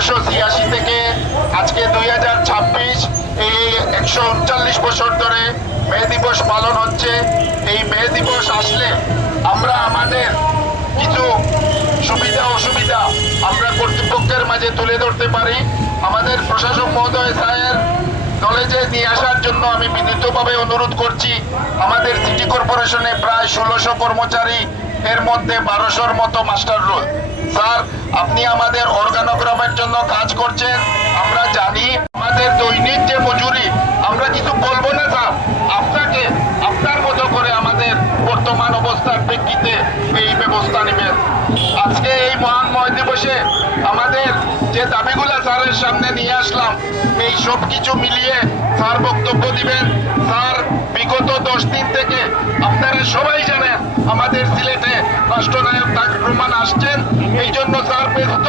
1886 থেকে আজকে 2026 এই 139 বছর ধরে মে দিবস পালন হচ্ছে। এই মে দিবস আসলে আমরা আমাদের কিছু সুবিধা অসুবিধা আমরা কর্তৃপক্ষের মাঝে তুলে ধরতে পারি। আমাদের প্রশাসক মহোদয় স্যার নলেজে নিয়ে আসার জন্য আমি বিনীতভাবে অনুরোধ করছি। আমাদের সিটি কর্পোরেশনে প্রায় 1600 কর্মচারী, এর মধ্যে 1200-র মতো মাস্টার রোল। স্যার, আপনি আমাদের অর্গানোগ্রামের জন্য কাজ করছেন, আমরা জানি। আমাদের দৈনিক যে মজুরি, আমরা কিছু বলবো না স্যার, আপনাকে আপনার মতো করে আমাদের বর্তমান অবস্থার প্রেক্ষিতে এই ব্যবস্থা নেবেন। আজকে এই মহান ময় দিবসে আমাদের যে দাবিগুলো স্যারের সামনে নিয়ে আসলাম, এই সব কিছু মিলিয়ে স্যার বক্তব্য দিবেন। স্যার, বিগত 10 দিন থেকে আপনারা সবাই জানেন আমাদের সিলেটে রাষ্ট্রনায়ক তারেক রহমান আসছেন, এই জন্য স্যার ব্যস্ত।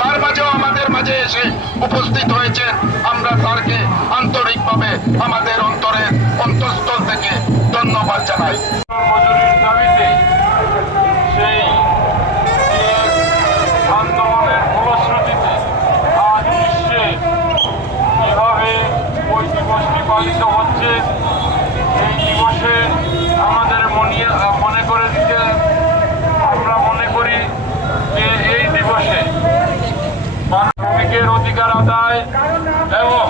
তার মাঝেও আমাদের মাঝে এসে উপস্থিত হয়েছেন। আমরা স্যারকে আন্তরিকভাবে আমাদের অন্তরের অন্তঃস্থল থেকে ধন্যবাদ জানাই। মজুরির দাবিতে সেই আন্দোলনের ফলশ্রুতিতে আজ বিশ্বে এভাবে ওই দিবসটি পালিত হচ্ছে। এই দিবসে আমাদের মনে করে দিতে আমরা মনে করি যে এই দিবসে শ্রমিকের অধিকার আদায় এবং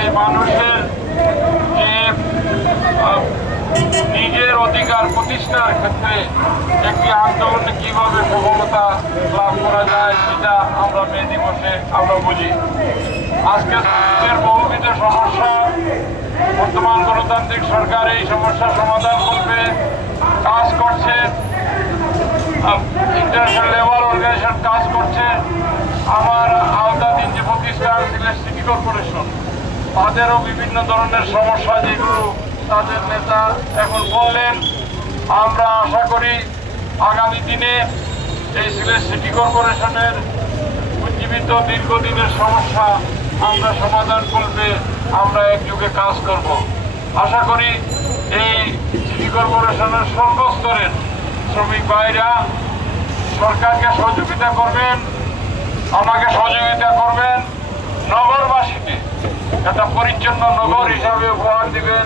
এই মানুষের যে নিজের অধিকার প্রতিষ্ঠার ক্ষেত্রে একটি আন্দোলনে কিভাবে সফলতা লাভ করা যায় সেটা আমরা মে দিবসে আমরা বুঝি। আজকে শ্রমিকের বহুবিধ সমস্যা, বর্তমান গণতান্ত্রিক সরকার এই সমস্যার সমাধান করবে কাজ করছে। ইন্টারন্যাশনাল লেবার অর্গানাইজেশন কাজ করছে। আমার আওতাধীন যে প্রতিষ্ঠান সিলেট সিটি কর্পোরেশন, তাদেরও বিভিন্ন ধরনের সমস্যা যেগুলো তাদের নেতা এখন বললেন। আমরা আশা করি আগামী দিনে এই সিলেট সিটি কর্পোরেশনের উজ্জীবিত দীর্ঘদিনের সমস্যা আমরা সমাধান করবে আমরা একযোগে কাজ করব। আশা করি এই সিটি কর্পোরেশনের সর্বস্তরের শ্রমিক ভাইরা সরকারকে সহযোগিতা করবেন, আমাকে সহযোগিতা করবেন, নগরবাসীকে একটা পরিচ্ছন্ন নগর হিসাবে উপহার দিবেন।